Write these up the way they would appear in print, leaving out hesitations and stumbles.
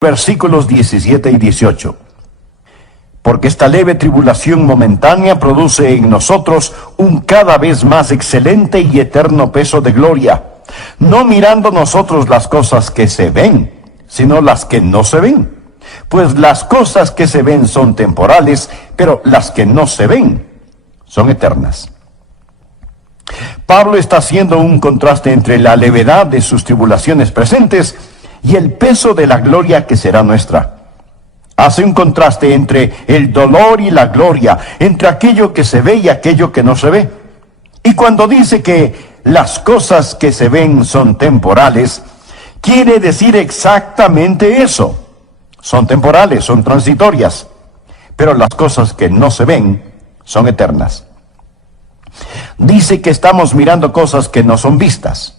versículos 17 y 18. Porque esta leve tribulación momentánea produce en nosotros un cada vez más excelente y eterno peso de gloria, no mirando nosotros las cosas que se ven, sino las que no se ven. Pues las cosas que se ven son temporales, pero las que no se ven son eternas. Pablo está haciendo un contraste entre la levedad de sus tribulaciones presentes y el peso de la gloria que será nuestra. Hace un contraste entre el dolor y la gloria, entre aquello que se ve y aquello que no se ve. Y cuando dice que las cosas que se ven son temporales, quiere decir exactamente eso. Son temporales, son transitorias, pero las cosas que no se ven son eternas. Dice que estamos mirando cosas que no son vistas.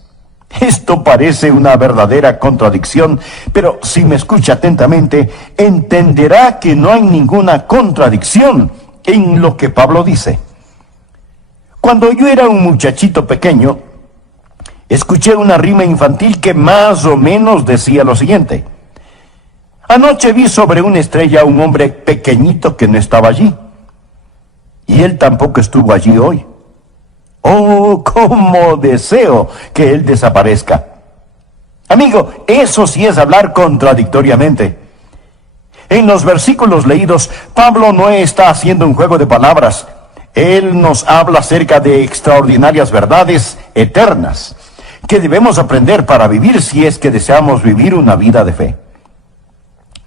Esto parece una verdadera contradicción, pero si me escucha atentamente, entenderá que no hay ninguna contradicción en lo que Pablo dice. Cuando yo era un muchachito pequeño, escuché una rima infantil que más o menos decía lo siguiente: anoche vi sobre una estrella a un hombre pequeñito que no estaba allí, y él tampoco estuvo allí hoy. Oh, cómo deseo que él desaparezca. Amigo, eso sí es hablar contradictoriamente. En los versículos leídos, Pablo no está haciendo un juego de palabras. Él nos habla acerca de extraordinarias verdades eternas que debemos aprender para vivir si es que deseamos vivir una vida de fe.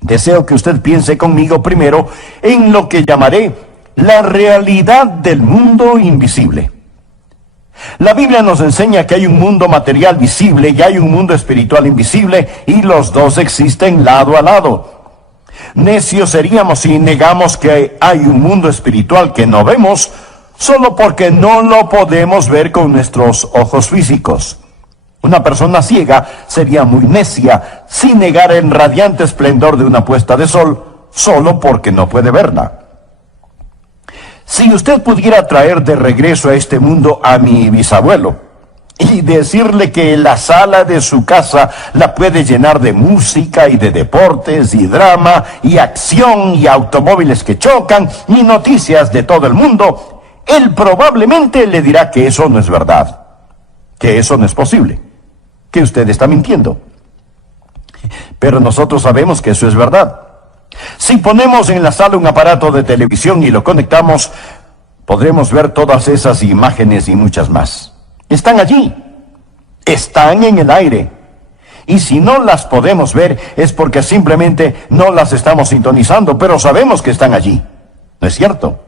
Deseo que usted piense conmigo primero en lo que llamaré la realidad del mundo invisible. La Biblia nos enseña que hay un mundo material visible y hay un mundo espiritual invisible, y los dos existen lado a lado. Necios seríamos si negamos que hay un mundo espiritual que no vemos, solo porque no lo podemos ver con nuestros ojos físicos. Una persona ciega sería muy necia si negara el radiante esplendor de una puesta de sol, solo porque no puede verla. Si usted pudiera traer de regreso a este mundo a mi bisabuelo y decirle que la sala de su casa la puede llenar de música y de deportes y drama y acción y automóviles que chocan y noticias de todo el mundo, él probablemente le dirá que eso no es verdad, que eso no es posible, que usted está mintiendo. Pero nosotros sabemos que eso es verdad. Si ponemos en la sala un aparato de televisión y lo conectamos, podremos ver todas esas imágenes y muchas más. Están allí, están en el aire. Y si no las podemos ver es porque simplemente no las estamos sintonizando, pero sabemos que están allí. ¿No es cierto?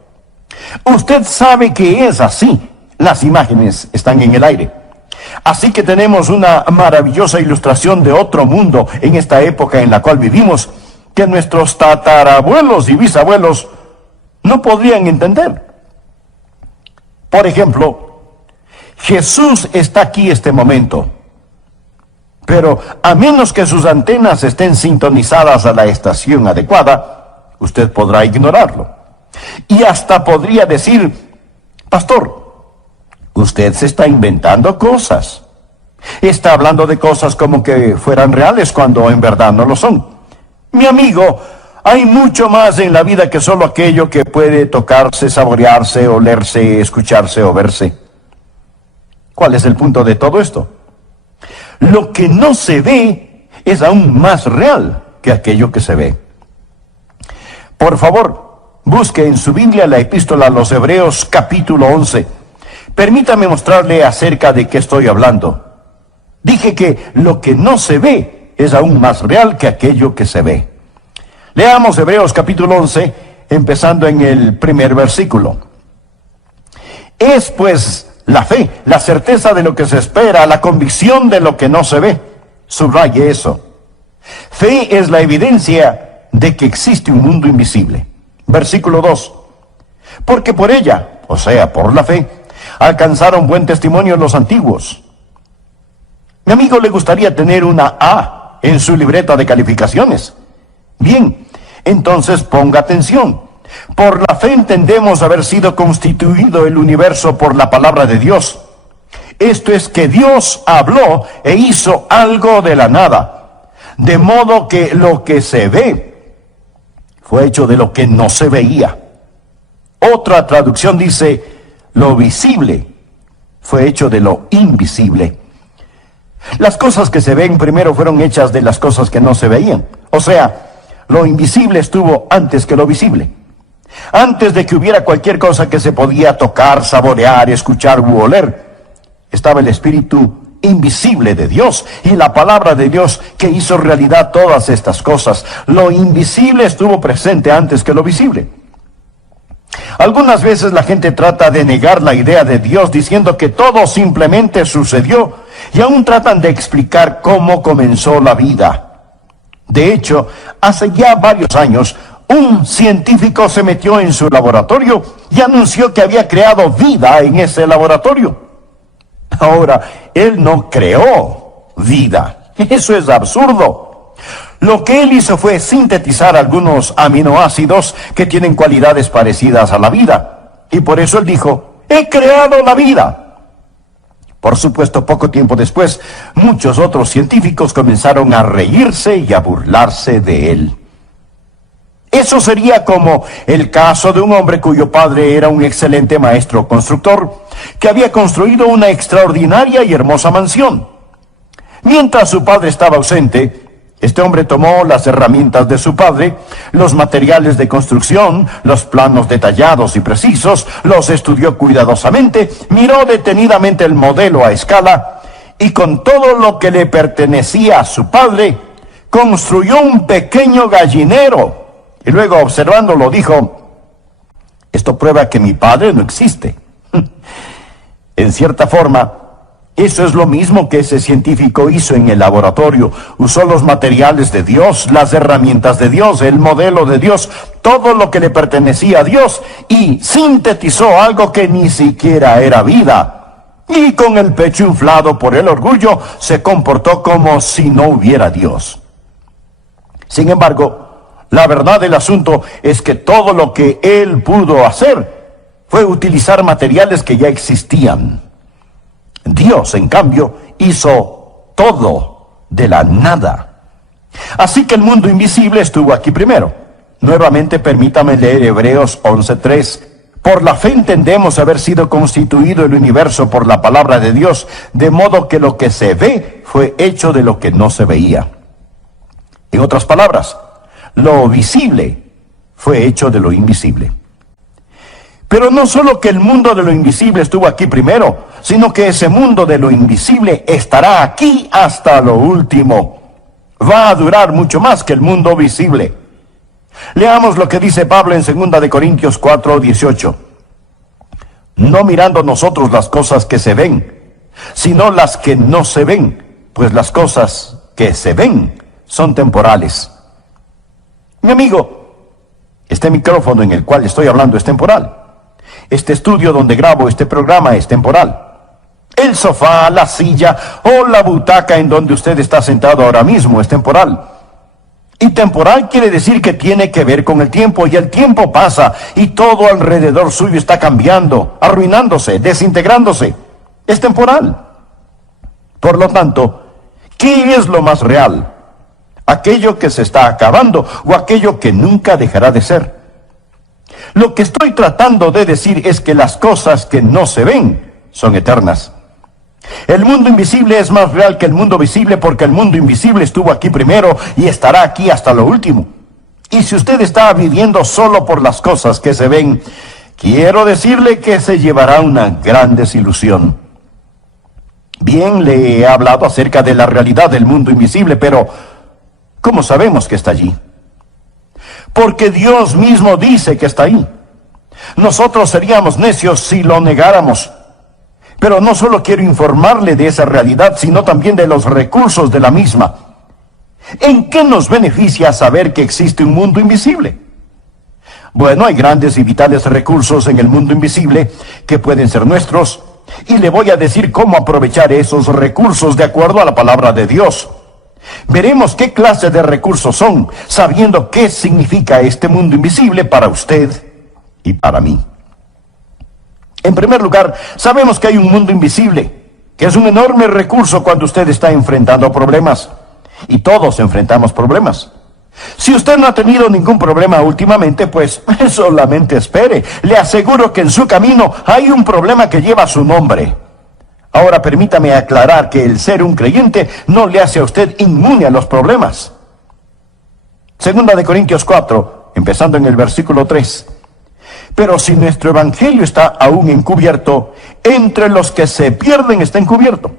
Usted sabe que es así. Las imágenes están en el aire. Así que tenemos una maravillosa ilustración de otro mundo en esta época en la cual vivimos, que nuestros tatarabuelos y bisabuelos no podrían entender. Por ejemplo, Jesús está aquí este momento, pero a menos que sus antenas estén sintonizadas a la estación adecuada, usted podrá ignorarlo. Y hasta podría decir: pastor, usted se está inventando cosas. Está hablando de cosas como que fueran reales cuando en verdad no lo son. Mi amigo, hay mucho más en la vida que solo aquello que puede tocarse, saborearse, olerse, escucharse o verse. ¿Cuál es el punto de todo esto? Lo que no se ve es aún más real que aquello que se ve. Por favor, busque en su Biblia la epístola a los Hebreos capítulo 11. Permítame mostrarle acerca de qué estoy hablando. Dije que lo que no se ve es aún más real que aquello que se ve. Leamos Hebreos capítulo 11, empezando en el primer versículo. Es pues la fe, la certeza de lo que se espera, la convicción de lo que no se ve. Subraye eso. Fe es la evidencia de que existe un mundo invisible. Versículo 2. Porque por ella, o sea, por la fe, alcanzaron buen testimonio los antiguos. Mi amigo, ¿le gustaría tener una A en su libreta de calificaciones? Bien, entonces ponga atención. Por la fe entendemos haber sido constituido el universo por la palabra de Dios. Esto es que Dios habló e hizo algo de la nada. De modo que lo que se ve fue hecho de lo que no se veía. Otra traducción dice, lo visible fue hecho de lo invisible. Las cosas que se ven primero fueron hechas de las cosas que no se veían. O sea, lo invisible estuvo antes que lo visible. Antes de que hubiera cualquier cosa que se podía tocar, saborear, escuchar u oler, estaba el Espíritu invisible de Dios y la palabra de Dios que hizo realidad todas estas cosas. Lo invisible estuvo presente antes que lo visible. Algunas veces la gente trata de negar la idea de Dios diciendo que todo simplemente sucedió y aún tratan de explicar cómo comenzó la vida. De hecho, hace ya varios años, un científico se metió en su laboratorio y anunció que había creado vida en ese laboratorio. Ahora, él no creó vida. Eso es absurdo. Lo que él hizo fue sintetizar algunos aminoácidos que tienen cualidades parecidas a la vida. Y por eso él dijo, he creado la vida. Por supuesto, poco tiempo después, muchos otros científicos comenzaron a reírse y a burlarse de él. Eso sería como el caso de un hombre cuyo padre era un excelente maestro constructor, que había construido una extraordinaria y hermosa mansión. Mientras su padre estaba ausente, este hombre tomó las herramientas de su padre, los materiales de construcción, los planos detallados y precisos, los estudió cuidadosamente, miró detenidamente el modelo a escala y con todo lo que le pertenecía a su padre, construyó un pequeño gallinero. Y luego, observándolo, dijo, esto prueba que mi padre no existe. En cierta forma, eso es lo mismo que ese científico hizo en el laboratorio. Usó los materiales de Dios, las herramientas de Dios, el modelo de Dios, todo lo que le pertenecía a Dios, y sintetizó algo que ni siquiera era vida. Y con el pecho inflado por el orgullo, se comportó como si no hubiera Dios. Sin embargo, la verdad del asunto es que todo lo que él pudo hacer fue utilizar materiales que ya existían. Dios, en cambio, hizo todo de la nada. Así que el mundo invisible estuvo aquí primero. Nuevamente permítame leer Hebreos 11:3. Por la fe entendemos haber sido constituido el universo por la palabra de Dios, de modo que lo que se ve fue hecho de lo que no se veía. En otras palabras, lo visible fue hecho de lo invisible. Pero no solo que el mundo de lo invisible estuvo aquí primero, sino que ese mundo de lo invisible estará aquí hasta lo último. Va a durar mucho más que el mundo visible. Leamos lo que dice Pablo en 2 de Corintios 4:18. No mirando nosotros las cosas que se ven, sino las que no se ven, pues las cosas que se ven son temporales. Mi amigo, este micrófono en el cual estoy hablando es temporal. Este estudio donde grabo este programa es temporal. El sofá, la silla o la butaca en donde usted está sentado ahora mismo es temporal. Y temporal quiere decir que tiene que ver con el tiempo, y el tiempo pasa y todo alrededor suyo está cambiando, arruinándose, desintegrándose. Es temporal. Por lo tanto, ¿qué es lo más real? ¿Aquello que se está acabando o aquello que nunca dejará de ser? Lo que estoy tratando de decir es que las cosas que no se ven son eternas. El mundo invisible es más real que el mundo visible porque el mundo invisible estuvo aquí primero y estará aquí hasta lo último. Y si usted está viviendo solo por las cosas que se ven, quiero decirle que se llevará una gran desilusión. Bien, le he hablado acerca de la realidad del mundo invisible, pero ¿cómo sabemos que está allí? Porque Dios mismo dice que está ahí. Nosotros seríamos necios si lo negáramos. Pero no solo quiero informarle de esa realidad, sino también de los recursos de la misma. ¿En qué nos beneficia saber que existe un mundo invisible? Bueno, hay grandes y vitales recursos en el mundo invisible que pueden ser nuestros, y le voy a decir cómo aprovechar esos recursos de acuerdo a la palabra de Dios. Veremos qué clase de recursos son, sabiendo qué significa este mundo invisible para usted y para mí. En primer lugar, sabemos que hay un mundo invisible, que es un enorme recurso cuando usted está enfrentando problemas. Y todos enfrentamos problemas. Si usted no ha tenido ningún problema últimamente, pues solamente espere. Le aseguro que en su camino hay un problema que lleva su nombre. Ahora permítame aclarar que el ser un creyente no le hace a usted inmune a los problemas. Segunda de Corintios 4, empezando en el versículo 3. Pero si nuestro evangelio está aún encubierto, entre los que se pierden está encubierto.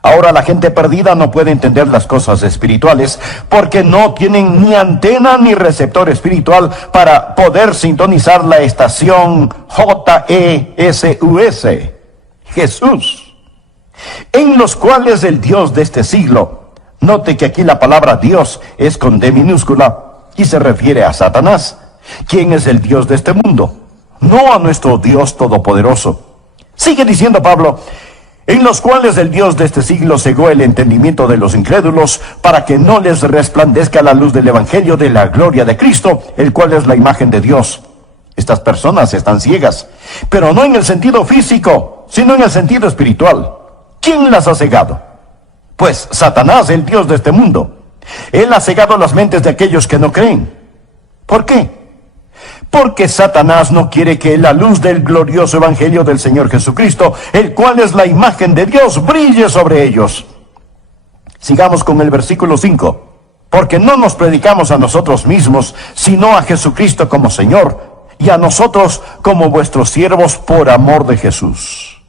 Ahora la gente perdida no puede entender las cosas espirituales porque no tienen ni antena ni receptor espiritual para poder sintonizar la estación JESUS, Jesús, en los cuales el Dios de este siglo, note que aquí la palabra Dios es con D minúscula y se refiere a Satanás, quien es el Dios de este mundo, no a nuestro Dios todopoderoso. Sigue diciendo Pablo, en los cuales el Dios de este siglo cegó el entendimiento de los incrédulos, para que no les resplandezca la luz del evangelio de la gloria de Cristo, el cual es la imagen de Dios. Estas personas están ciegas, pero no en el sentido físico, sino en el sentido espiritual. ¿Quién las ha cegado? Pues Satanás, el Dios de este mundo. Él ha cegado las mentes de aquellos que no creen. ¿Por qué? Porque Satanás no quiere que la luz del glorioso evangelio del Señor Jesucristo, el cual es la imagen de Dios, brille sobre ellos. Sigamos con el versículo 5. Porque no nos predicamos a nosotros mismos, sino a Jesucristo como Señor, y a nosotros como vuestros siervos por amor de Jesús.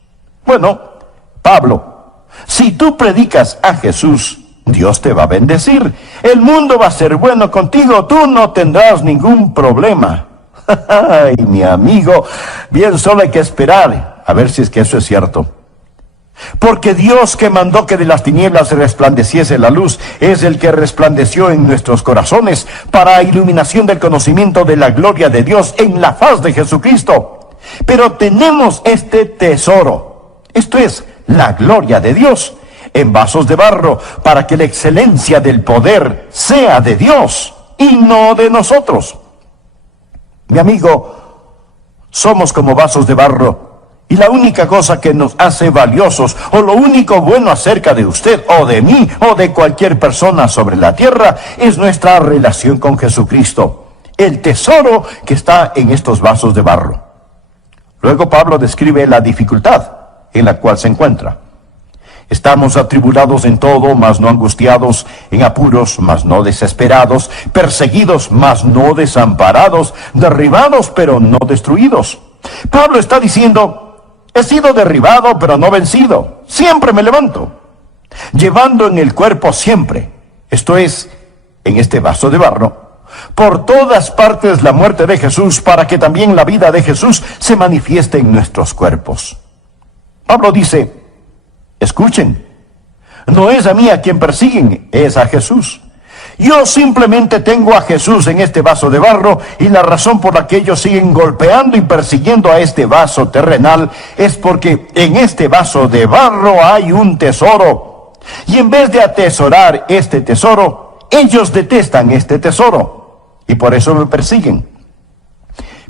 Bueno, Pablo, si tú predicas a Jesús, Dios te va a bendecir. El mundo va a ser bueno contigo, tú no tendrás ningún problema. Ay, mi amigo, bien solo hay que esperar a ver si es que eso es cierto. Porque Dios, que mandó que de las tinieblas resplandeciese la luz, es el que resplandeció en nuestros corazones para iluminación del conocimiento de la gloria de Dios en la faz de Jesucristo. Pero tenemos este tesoro, esto es, la gloria de Dios, en vasos de barro, para que la excelencia del poder sea de Dios y no de nosotros. Mi amigo, somos como vasos de barro, y la única cosa que nos hace valiosos, o lo único bueno acerca de usted, o de mí, o de cualquier persona sobre la tierra, es nuestra relación con Jesucristo, el tesoro que está en estos vasos de barro. Luego Pablo describe la dificultad en la cual se encuentra. Estamos atribulados en todo, mas no angustiados, en apuros, mas no desesperados, perseguidos, mas no desamparados, derribados, pero no destruidos. Pablo está diciendo, he sido derribado, pero no vencido. Siempre me levanto, llevando en el cuerpo siempre, esto es, en este vaso de barro, por todas partes la muerte de Jesús, para que también la vida de Jesús se manifieste en nuestros cuerpos. Pablo dice, escuchen, no es a mí a quien persiguen, es a Jesús. Yo simplemente tengo a Jesús en este vaso de barro, y la razón por la que ellos siguen golpeando y persiguiendo a este vaso terrenal es porque en este vaso de barro hay un tesoro. Y en vez de atesorar este tesoro, ellos detestan este tesoro, y por eso me persiguen.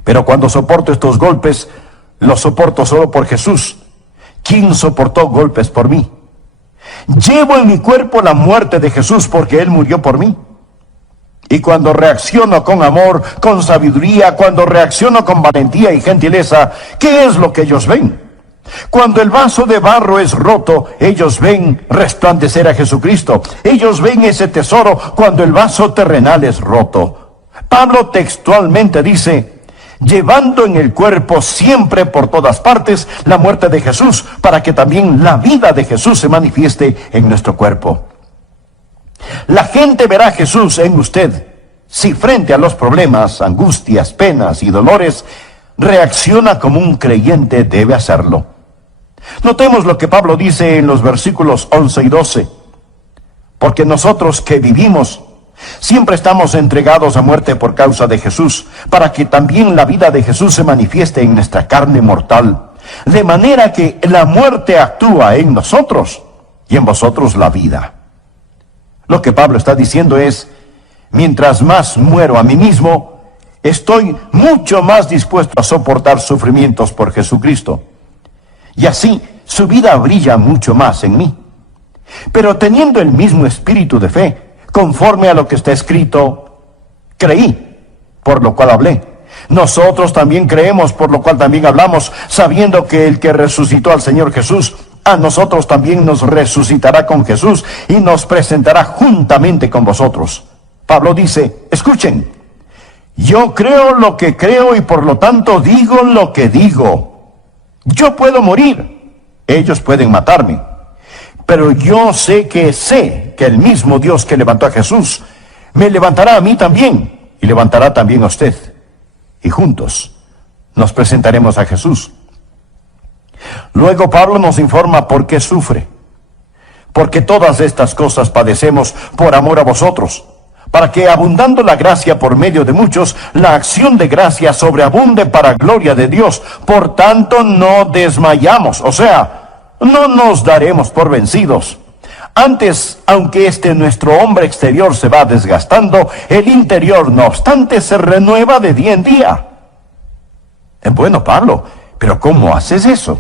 Pero cuando soporto estos golpes, los soporto solo por Jesús, quien soportó golpes por mí. Llevo en mi cuerpo la muerte de Jesús porque Él murió por mí. Y cuando reacciono con amor, con sabiduría, cuando reacciono con valentía y gentileza, ¿qué es lo que ellos ven? Cuando el vaso de barro es roto, ellos ven resplandecer a Jesucristo. Ellos ven ese tesoro cuando el vaso terrenal es roto. Pablo textualmente dice, llevando en el cuerpo siempre por todas partes la muerte de Jesús, para que también la vida de Jesús se manifieste en nuestro cuerpo. La gente verá a Jesús en usted si frente a los problemas, angustias, penas y dolores reacciona como un creyente debe hacerlo. Notemos lo que Pablo dice en los versículos 11 y 12. Porque nosotros que vivimos siempre estamos entregados a muerte por causa de Jesús, para que también la vida de Jesús se manifieste en nuestra carne mortal, de manera que la muerte actúa en nosotros y en vosotros la vida. Lo que Pablo está diciendo es, mientras más muero a mí mismo, estoy mucho más dispuesto a soportar sufrimientos por Jesucristo. Y así su vida brilla mucho más en mí. Pero teniendo el mismo espíritu de fe, conforme a lo que está escrito, creí, por lo cual hablé. Nosotros también creemos, por lo cual también hablamos, sabiendo que el que resucitó al Señor Jesús, a nosotros también nos resucitará con Jesús y nos presentará juntamente con vosotros. Pablo dice, escuchen, yo creo lo que creo y por lo tanto digo lo que digo. Yo puedo morir, ellos pueden matarme, pero yo sé que el mismo Dios que levantó a Jesús me levantará a mí también y levantará también a usted. Y juntos nos presentaremos a Jesús. Luego Pablo nos informa por qué sufre. Porque todas estas cosas padecemos por amor a vosotros, para que abundando la gracia por medio de muchos, la acción de gracia sobreabunde para gloria de Dios. Por tanto no desmayamos, o sea, no nos daremos por vencidos. Antes, aunque nuestro hombre exterior se va desgastando, el interior, no obstante, se renueva de día en día. Bueno, Pablo, pero ¿cómo haces eso?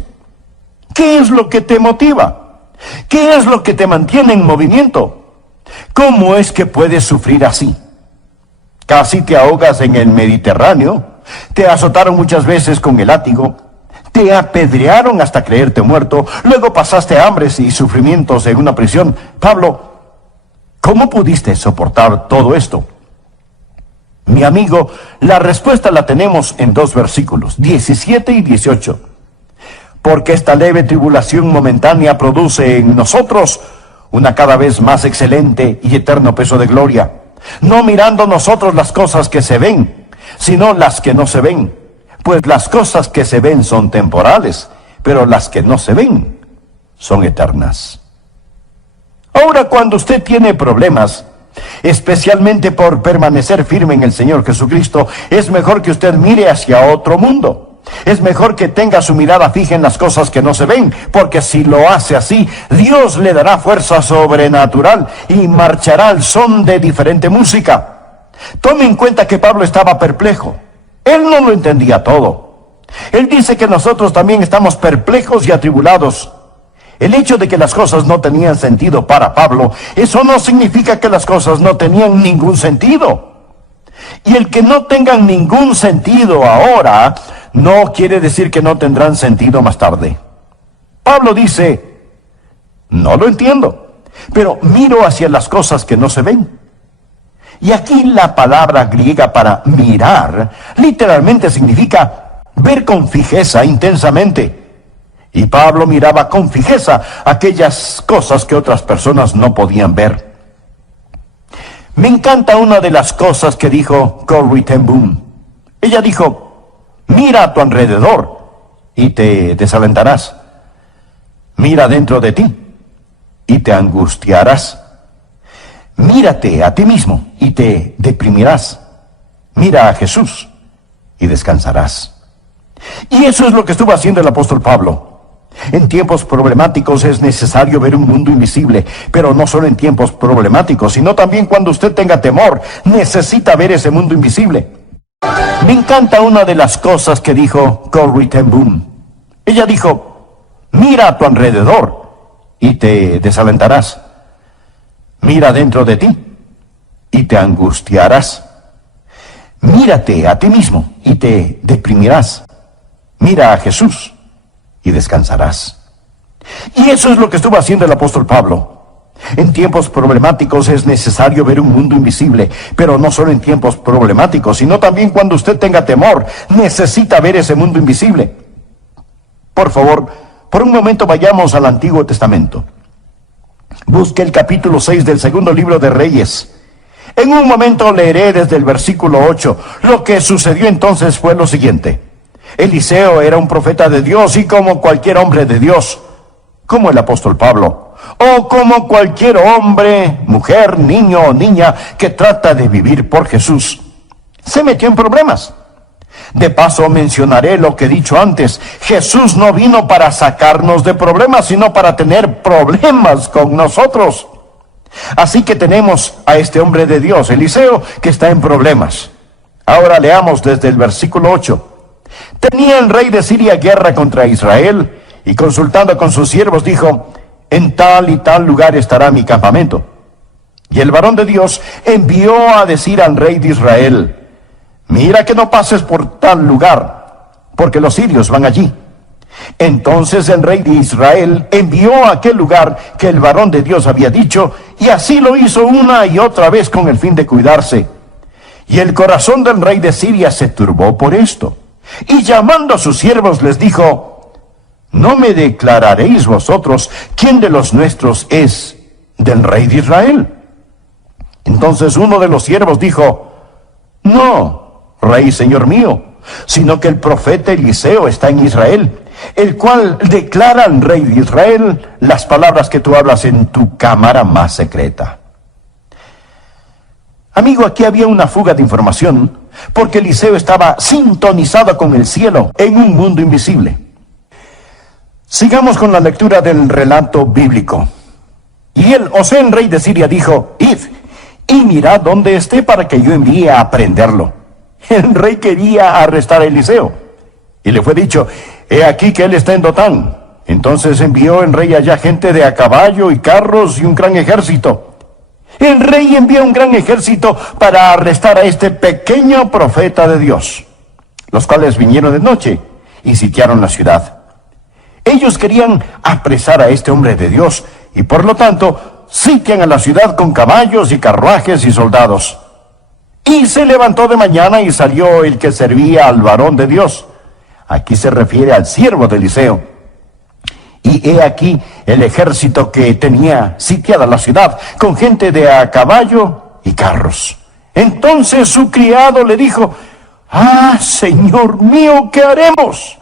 ¿Qué es lo que te motiva? ¿Qué es lo que te mantiene en movimiento? ¿Cómo es que puedes sufrir así? Casi te ahogas en el Mediterráneo, te azotaron muchas veces con el látigo, te apedrearon hasta creerte muerto, luego pasaste hambres y sufrimientos en una prisión. Pablo, ¿cómo pudiste soportar todo esto? Mi amigo, la respuesta la tenemos en 2 versículos, 17 y 18. Porque esta leve tribulación momentánea produce en nosotros una cada vez más excelente y eterno peso de gloria, no mirando nosotros las cosas que se ven, sino las que no se ven. Pues las cosas que se ven son temporales, pero las que no se ven son eternas. Ahora, cuando usted tiene problemas, especialmente por permanecer firme en el Señor Jesucristo, es mejor que usted mire hacia otro mundo. Es mejor que tenga su mirada fija en las cosas que no se ven, porque si lo hace así, Dios le dará fuerza sobrenatural y marchará al son de diferente música. Tome en cuenta que Pablo estaba perplejo. Él no lo entendía todo. Él dice que nosotros también estamos perplejos y atribulados. El hecho de que las cosas no tenían sentido para Pablo, eso no significa que las cosas no tenían ningún sentido. Y el que no tengan ningún sentido ahora, no quiere decir que no tendrán sentido más tarde. Pablo dice, no lo entiendo, pero miro hacia las cosas que no se ven. Y aquí la palabra griega para mirar literalmente significa ver con fijeza, intensamente. Y Pablo miraba con fijeza aquellas cosas que otras personas no podían ver. Me encanta una de las cosas que dijo Corrie ten Boom. Ella dijo, mira a tu alrededor y te desalentarás. Mira dentro de ti y te angustiarás. Mírate a ti mismo y te deprimirás. Mira a Jesús y descansarás. Y eso es lo que estuvo haciendo el apóstol Pablo. En tiempos problemáticos es necesario ver un mundo invisible, pero no solo en tiempos problemáticos, sino también cuando usted tenga temor, necesita ver ese mundo invisible. Me encanta una de las cosas que dijo Corrie ten Boom. Ella dijo, mira a tu alrededor y te desalentarás. Mira dentro de ti y te angustiarás. Mírate a ti mismo y te deprimirás. Mira a Jesús y descansarás. Y eso es lo que estuvo haciendo el apóstol Pablo. En tiempos problemáticos es necesario ver un mundo invisible, pero no solo en tiempos problemáticos, sino también cuando usted tenga temor, necesita ver ese mundo invisible. Por favor, por un momento vayamos al Antiguo Testamento. Busque el capítulo 6 del segundo libro de Reyes. En un momento leeré desde el versículo 8. Lo que sucedió entonces fue lo siguiente. Eliseo era un profeta de Dios y como cualquier hombre de Dios, como el apóstol Pablo, o como cualquier hombre, mujer, niño o niña que trata de vivir por Jesús, se metió en problemas. De paso mencionaré lo que he dicho antes. Jesús no vino para sacarnos de problemas, sino para tener problemas con nosotros. Así que tenemos a este hombre de Dios, Eliseo, que está en problemas. Ahora leamos desde el versículo 8. Tenía el rey de Siria guerra contra Israel, y consultando con sus siervos dijo, en tal y tal lugar estará mi campamento. Y el varón de Dios envió a decir al rey de Israel: mira que no pases por tal lugar, porque los sirios van allí. Entonces el rey de Israel envió a aquel lugar que el varón de Dios había dicho, y así lo hizo una y otra vez con el fin de cuidarse. Y el corazón del rey de Siria se turbó por esto, y llamando a sus siervos les dijo: ¿no me declararéis vosotros quién de los nuestros es del rey de Israel? Entonces uno de los siervos dijo: no, rey señor mío, sino que el profeta Eliseo está en Israel, el cual declara al rey de Israel las palabras que tú hablas en tu cámara más secreta. Amigo, aquí había una fuga de información, porque Eliseo estaba sintonizado con el cielo en un mundo invisible. Sigamos con la lectura del relato bíblico. Y él, Osén, rey de Siria, dijo: id y mirad dónde esté para que yo envíe a prenderlo. El rey quería arrestar a Eliseo, y le fue dicho: he aquí que él está en Dotán. Entonces envió el rey allá gente de a caballo y carros y un gran ejército. El rey envió un gran ejército para arrestar a este pequeño profeta de Dios, los cuales vinieron de noche y sitiaron la ciudad. Ellos querían apresar a este hombre de Dios, y por lo tanto sitian a la ciudad con caballos y carruajes y soldados. Y se levantó de mañana y salió el que servía al varón de Dios. Aquí se refiere al siervo de Eliseo. Y he aquí el ejército que tenía sitiada la ciudad, con gente de a caballo y carros. Entonces su criado le dijo: ah, señor mío, ¿qué haremos?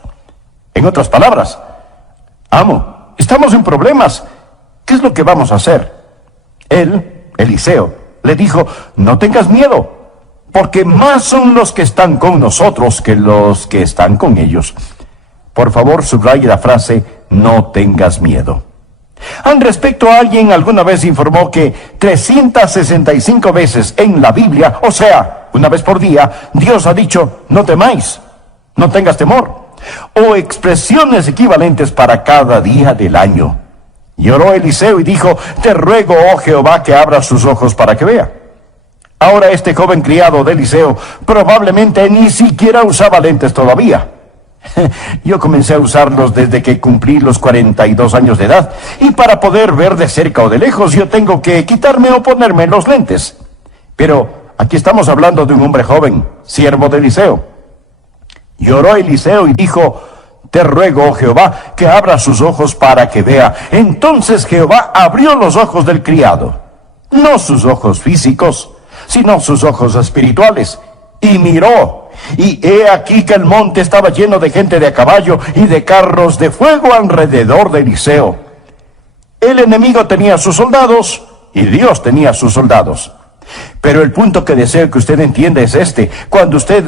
En otras palabras: amo, estamos en problemas, ¿qué es lo que vamos a hacer? Él, Eliseo, le dijo: no tengas miedo, porque más son los que están con nosotros que los que están con ellos. Por favor, subraye la frase: no tengas miedo. Al respecto, alguien alguna vez informó que 365 veces en la Biblia, o sea, una vez por día, Dios ha dicho: no temáis, no tengas temor, o expresiones equivalentes para cada día del año. Y oró Eliseo y dijo: te ruego, oh Jehová, que abra sus ojos para que vea. Ahora este joven criado de Eliseo probablemente ni siquiera usaba lentes todavía. Yo comencé a usarlos desde que cumplí los 42 años de edad, y para poder ver de cerca o de lejos yo tengo que quitarme o ponerme los lentes. Pero aquí estamos hablando de un hombre joven, siervo de Eliseo. Y oró Eliseo y dijo: te ruego, oh Jehová, que abra sus ojos para que vea. Entonces Jehová abrió los ojos del criado, no sus ojos físicos, sino sus ojos espirituales, y miró. Y he aquí que el monte estaba lleno de gente de a caballo y de carros de fuego alrededor de Eliseo. El enemigo tenía sus soldados y Dios tenía sus soldados. Pero el punto que deseo que usted entienda es este: cuando usted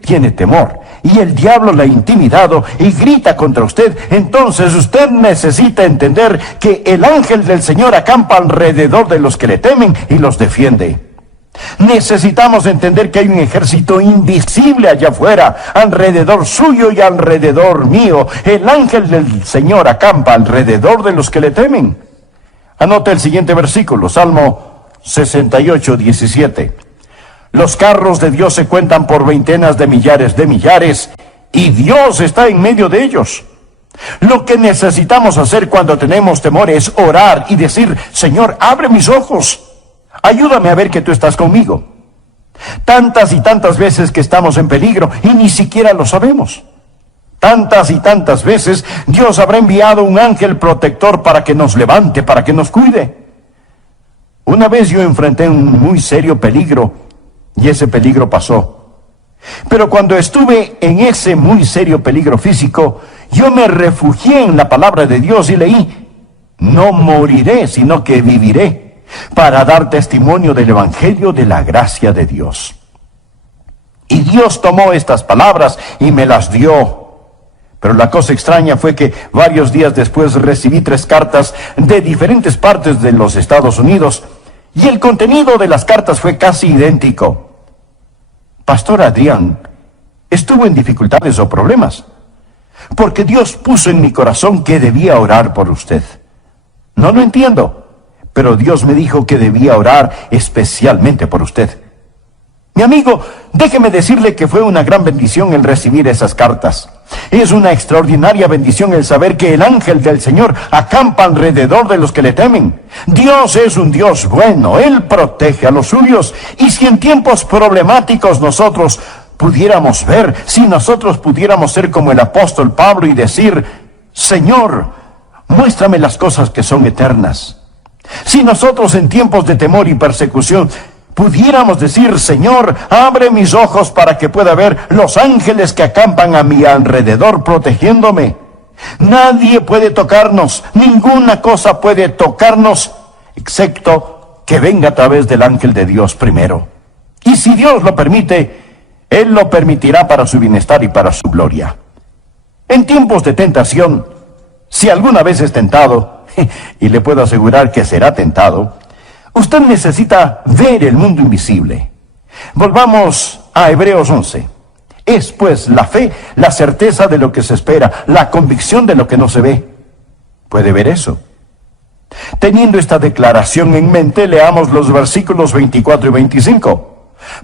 tiene temor y el diablo la ha intimidado y grita contra usted, entonces usted necesita entender que el ángel del Señor acampa alrededor de los que le temen y los defiende. Necesitamos entender que hay un ejército invisible allá afuera, alrededor suyo y alrededor mío. El ángel del Señor acampa alrededor de los que le temen. Anota el siguiente versículo, Salmo 68, 17. Los carros de Dios se cuentan por veintenas de millares, y Dios está en medio de ellos. Lo que necesitamos hacer cuando tenemos temor es orar y decir: Señor, abre mis ojos. Ayúdame a ver que tú estás conmigo. Tantas y tantas veces que estamos en peligro y ni siquiera lo sabemos. Tantas y tantas veces Dios habrá enviado un ángel protector para que nos levante, para que nos cuide. Una vez yo enfrenté un muy serio peligro y ese peligro pasó. Pero cuando estuve en ese muy serio peligro físico, yo me refugié en la palabra de Dios y leí: no moriré, sino que viviré, para dar testimonio del evangelio de la gracia de Dios. Y Dios tomó estas palabras y me las dio. Pero la cosa extraña fue que varios días después recibí 3 cartas de diferentes partes de los Estados Unidos, y el contenido de las cartas fue casi idéntico. Pastor Adrián, ¿estuvo en dificultades o problemas? porque Dios puso en mi corazón que debía orar por usted. No lo entiendo, pero Dios me dijo que debía orar especialmente por usted. Mi amigo, déjeme decirle que fue una gran bendición el recibir esas cartas. Es una extraordinaria bendición el saber que el ángel del Señor acampa alrededor de los que le temen. Dios es un Dios bueno, Él protege a los suyos. Y si en tiempos problemáticos nosotros pudiéramos ver, si nosotros pudiéramos ser como el apóstol Pablo y decir: Señor, muéstrame las cosas que son eternas. Si nosotros en tiempos de temor y persecución pudiéramos decir: Señor, abre mis ojos para que pueda ver los ángeles que acampan a mi alrededor protegiéndome. Nadie puede tocarnos, ninguna cosa puede tocarnos, excepto que venga a través del ángel de Dios primero. Y si Dios lo permite, Él lo permitirá para su bienestar y para su gloria. En tiempos de tentación, si alguna vez es tentado, y le puedo asegurar que será tentado, usted necesita ver el mundo invisible. Volvamos a Hebreos 11. Es pues la fe, la certeza de lo que se espera, la convicción de lo que no se ve. ¿Puede ver eso? Teniendo esta declaración en mente, leamos los versículos 24 y 25.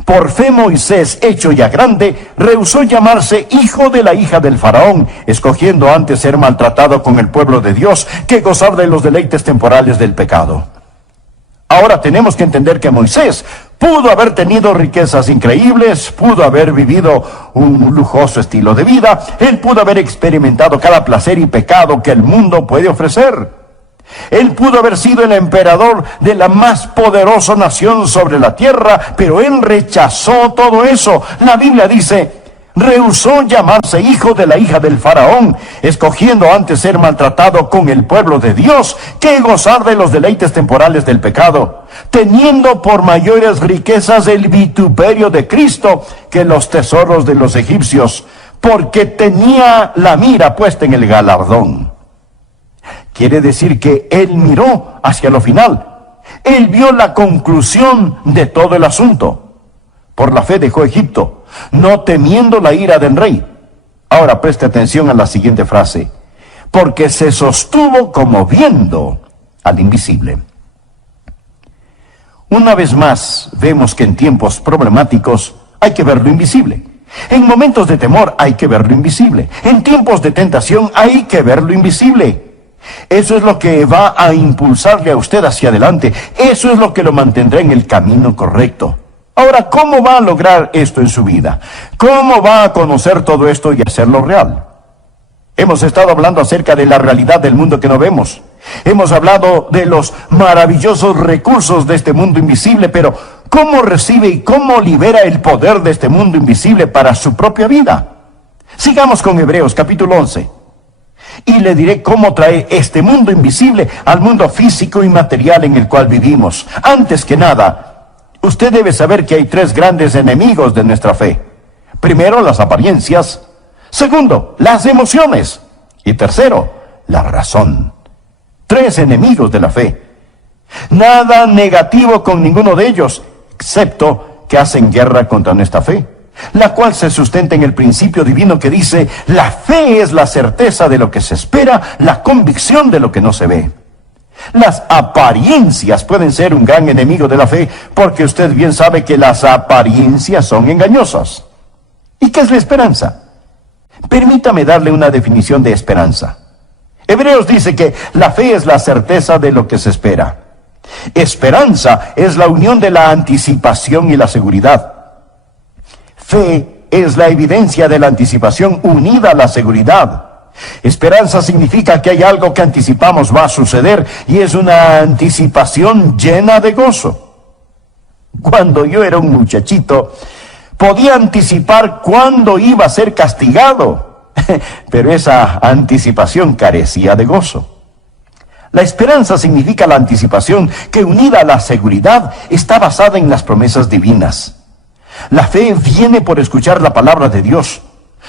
Por fe Moisés, hecho ya grande, rehusó llamarse hijo de la hija del faraón, escogiendo antes ser maltratado con el pueblo de Dios que gozar de los deleites temporales del pecado. Ahora tenemos que entender que Moisés pudo haber tenido riquezas increíbles, pudo haber vivido un lujoso estilo de vida, él pudo haber experimentado cada placer y pecado que el mundo puede ofrecer. Él pudo haber sido el emperador de la más poderosa nación sobre la tierra, pero él rechazó todo eso. La Biblia dice: rehusó llamarse hijo de la hija del faraón, escogiendo antes ser maltratado con el pueblo de Dios que gozar de los deleites temporales del pecado, teniendo por mayores riquezas el vituperio de Cristo que los tesoros de los egipcios, porque tenía la mira puesta en el galardón. Quiere decir que él miró hacia lo final. Él vio la conclusión de todo el asunto. Por la fe dejó Egipto, no temiendo la ira del rey. Ahora preste atención a la siguiente frase: porque se sostuvo como viendo al invisible. Una vez más, vemos que en tiempos problemáticos hay que ver lo invisible. En momentos de temor hay que ver lo invisible. En tiempos de tentación hay que ver lo invisible. Eso es lo que va a impulsarle a usted hacia adelante. Eso es lo que lo mantendrá en el camino correcto. Ahora, ¿cómo va a lograr esto en su vida? ¿Cómo va a conocer todo esto y hacerlo real? Hemos estado hablando acerca de la realidad del mundo que no vemos. Hemos hablado de los maravillosos recursos de este mundo invisible, pero ¿cómo recibe y cómo libera el poder de este mundo invisible para su propia vida? Sigamos con Hebreos capítulo 11. Y le diré cómo trae este mundo invisible al mundo físico y material en el cual vivimos. Antes que nada, usted debe saber que hay tres grandes enemigos de nuestra fe. Primero, las apariencias. Segundo, las emociones. Y tercero, la razón. Tres enemigos de la fe. Nada negativo con ninguno de ellos, excepto que hacen guerra contra nuestra fe, la cual se sustenta en el principio divino que dice: la fe es la certeza de lo que se espera, la convicción de lo que no se ve. Las apariencias pueden ser un gran enemigo de la fe, porque usted bien sabe que las apariencias son engañosas. ¿Y qué es la esperanza? Permítame darle una definición de esperanza. Hebreos dice que la fe es la certeza de lo que se espera. Esperanza es la unión de la anticipación y la seguridad. Fe es la evidencia de la anticipación unida a la seguridad. Esperanza significa que hay algo que anticipamos va a suceder y es una anticipación llena de gozo. Cuando yo era un muchachito, podía anticipar cuándo iba a ser castigado, pero esa anticipación carecía de gozo. La esperanza significa la anticipación que, unida a la seguridad, está basada en las promesas divinas. La fe viene por escuchar la palabra de Dios.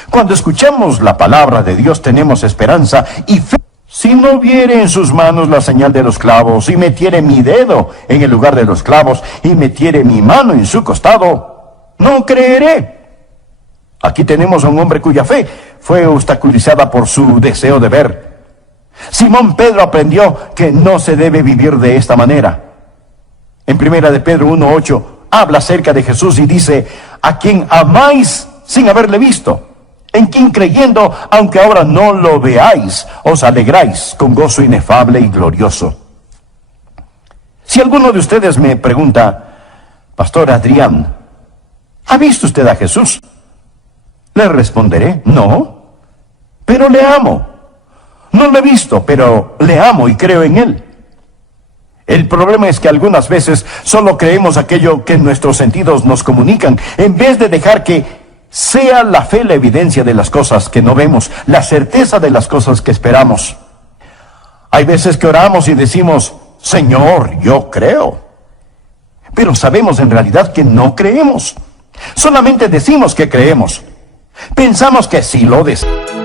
Cuando escuchamos la palabra de Dios tenemos esperanza y fe. Si no viere en sus manos la señal de los clavos, y metiere mi dedo en el lugar de los clavos, y metiere mi mano en su costado, no creeré. Aquí tenemos a un hombre cuya fe fue obstaculizada por su deseo de ver. Simón Pedro aprendió que no se debe vivir de esta manera. En 1 de Pedro 1:8 habla acerca de Jesús y dice: a quien amáis sin haberle visto, en quien creyendo, aunque ahora no lo veáis, os alegráis con gozo inefable y glorioso. Si alguno de ustedes me pregunta: Pastor Adrián, ¿ha visto usted a Jesús? Le responderé: no, pero le amo. No lo he visto, pero le amo y creo en él. El problema es que algunas veces solo creemos aquello que nuestros sentidos nos comunican, en vez de dejar que sea la fe la evidencia de las cosas que no vemos, la certeza de las cosas que esperamos. Hay veces que oramos y decimos: Señor, yo creo. Pero sabemos en realidad que no creemos. Solamente decimos que creemos. Pensamos que sí lo deseamos.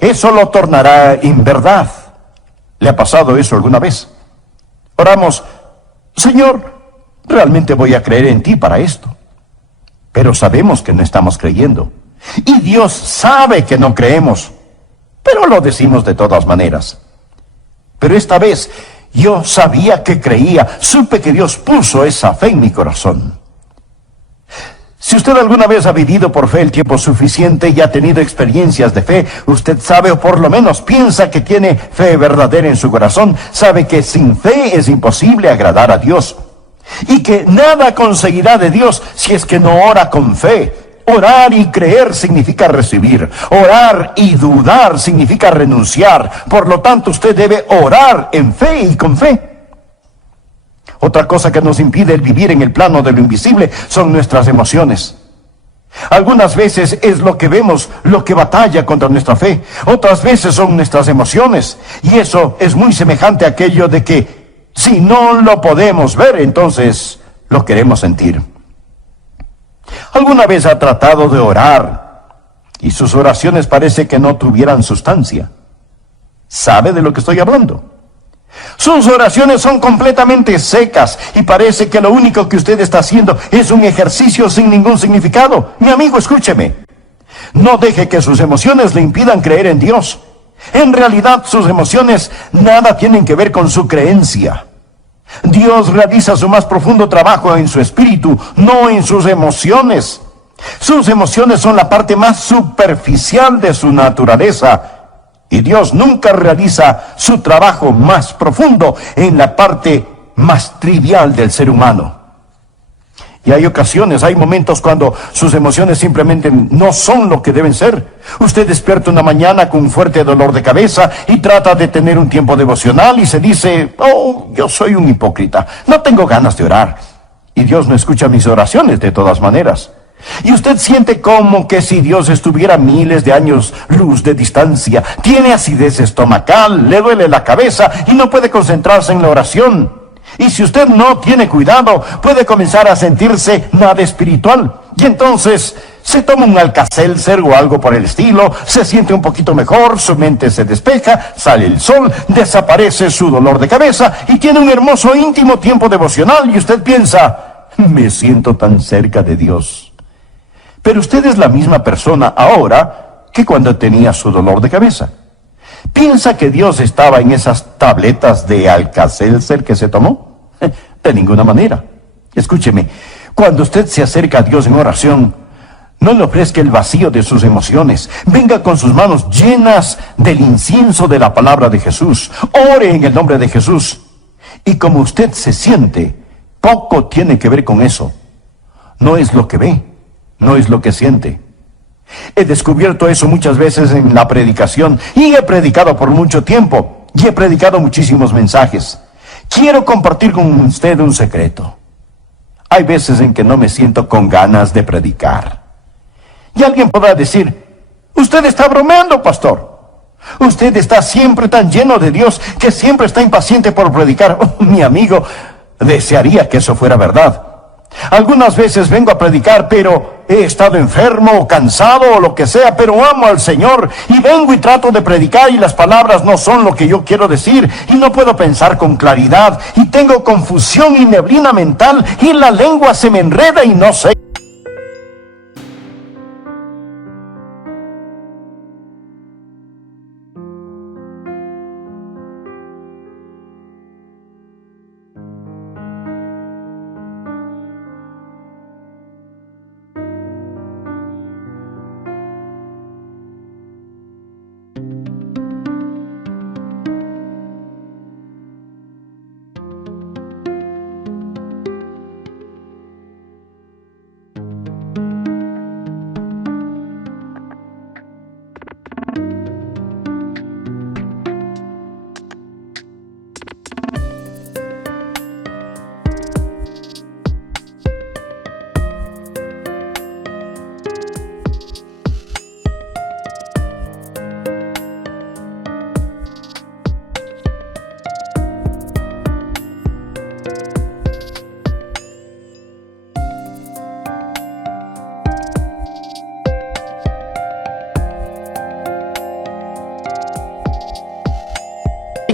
Eso lo tornará en verdad. ¿Le ha pasado eso alguna vez? Oramos: Señor, realmente voy a creer en ti para esto. Pero sabemos que no estamos creyendo. Y Dios sabe que no creemos, pero lo decimos de todas maneras. Pero esta vez yo sabía que creía, supe que Dios puso esa fe en mi corazón. Si usted alguna vez ha vivido por fe el tiempo suficiente y ha tenido experiencias de fe, usted sabe, o por lo menos piensa que tiene fe verdadera en su corazón, sabe que sin fe es imposible agradar a Dios. Y que nada conseguirá de Dios si es que no ora con fe. Orar y creer significa recibir. Orar y dudar significa renunciar. Por lo tanto, usted debe orar en fe y con fe. Otra cosa que nos impide el vivir en el plano de lo invisible son nuestras emociones. Algunas veces es lo que vemos lo que batalla contra nuestra fe. Otras veces son nuestras emociones. Y eso es muy semejante a aquello de que si no lo podemos ver, entonces lo queremos sentir. ¿Alguna vez ha tratado de orar y sus oraciones parece que no tuvieran sustancia? ¿Sabe de lo que estoy hablando? Sus oraciones son completamente secas y parece que lo único que usted está haciendo es un ejercicio sin ningún significado. Mi amigo, escúcheme. No deje que sus emociones le impidan creer en Dios. En realidad, sus emociones nada tienen que ver con su creencia. Dios realiza su más profundo trabajo en su espíritu, no en sus emociones. Sus emociones son la parte más superficial de su naturaleza. Y Dios nunca realiza su trabajo más profundo en la parte más trivial del ser humano. Y hay ocasiones, hay momentos cuando sus emociones simplemente no son lo que deben ser. Usted despierta una mañana con un fuerte dolor de cabeza y trata de tener un tiempo devocional y se dice: oh, yo soy un hipócrita, no tengo ganas de orar. Y Dios no escucha mis oraciones de todas maneras. Y usted siente como que si Dios estuviera miles de años luz de distancia. Tiene acidez estomacal, le duele la cabeza y no puede concentrarse en la oración. Y si usted no tiene cuidado, puede comenzar a sentirse nada espiritual. Y entonces se toma un Alka-Seltzer o algo por el estilo, se siente un poquito mejor, su mente se despeja, sale el sol, desaparece su dolor de cabeza y tiene un hermoso íntimo tiempo devocional y usted piensa: me siento tan cerca de Dios. Pero usted es la misma persona ahora que cuando tenía su dolor de cabeza. ¿Piensa que Dios estaba en esas tabletas de Alka-Seltzer que se tomó? De ninguna manera. Escúcheme, cuando usted se acerca a Dios en oración, No le ofrezca el vacío de sus emociones. Venga con sus manos llenas del incienso de la palabra de Jesús. Ore en el nombre de Jesús. Y como usted se siente, poco tiene que ver con eso. No es lo que ve, no es lo que siente. He descubierto eso muchas veces en la predicación y he predicado por mucho tiempo y he predicado muchísimos mensajes. Quiero compartir con usted un secreto. Hay veces en que no me siento con ganas de predicar. Y alguien podrá decir, usted está bromeando, pastor. Usted está siempre tan lleno de Dios que siempre está impaciente por predicar. Oh, mi amigo, desearía que eso fuera verdad. Algunas veces vengo a predicar, pero he estado enfermo o cansado o lo que sea, pero amo al Señor y vengo y trato de predicar y las palabras no son lo que yo quiero decir y no puedo pensar con claridad y tengo confusión y neblina mental y la lengua se me enreda y no sé.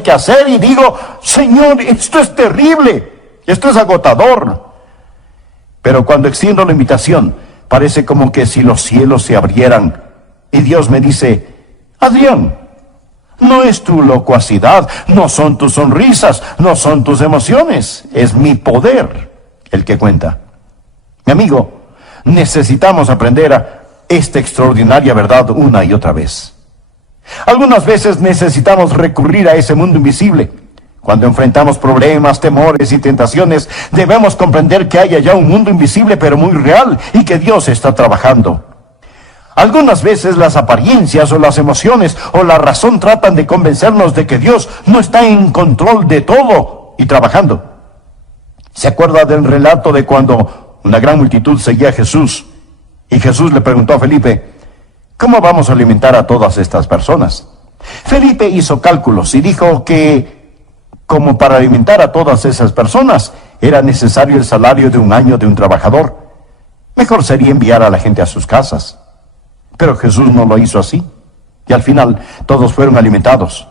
Que hacer y digo, Señor, esto es terrible, esto es agotador. Pero cuando extiendo la invitación, parece como que si los cielos se abrieran y Dios me dice, Adrián, no es tu locuacidad, no son tus sonrisas, no son tus emociones, es mi poder el que cuenta. Mi amigo, necesitamos aprender a esta extraordinaria verdad una y otra vez. Algunas veces necesitamos recurrir a ese mundo invisible. Cuando enfrentamos problemas, temores y tentaciones, debemos comprender que hay allá un mundo invisible pero muy real y que Dios está trabajando. Algunas veces las apariencias o las emociones o la razón tratan de convencernos de que Dios no está en control de todo y trabajando. ¿Se acuerda del relato de cuando una gran multitud seguía a Jesús y Jesús le preguntó a Felipe, ¿cómo vamos a alimentar a todas estas personas? Felipe hizo cálculos y dijo que, como para alimentar a todas esas personas, era necesario el salario de un año de un trabajador. Mejor sería enviar a la gente a sus casas. Pero Jesús no lo hizo así. Y al final, todos fueron alimentados.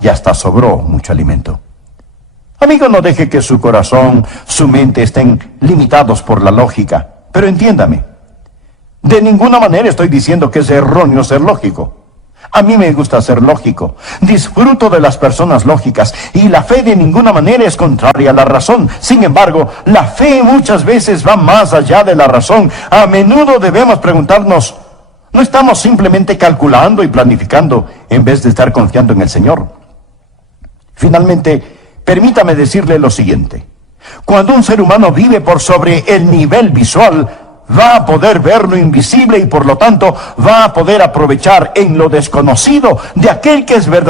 Y hasta sobró mucho alimento. Amigo, no deje que su corazón, su mente estén limitados por la lógica. Pero entiéndame. De ninguna manera estoy diciendo que es erróneo ser lógico. A mí me gusta ser lógico. Disfruto de las personas lógicas y la fe de ninguna manera es contraria a la razón. Sin embargo, la fe muchas veces va más allá de la razón. A menudo debemos preguntarnos, ¿no estamos simplemente calculando y planificando en vez de estar confiando en el Señor? Finalmente, permítame decirle lo siguiente. Cuando un ser humano vive por sobre el nivel visual, va a poder ver lo invisible y por lo tanto va a poder aprovechar en lo desconocido de aquel que es verdadero.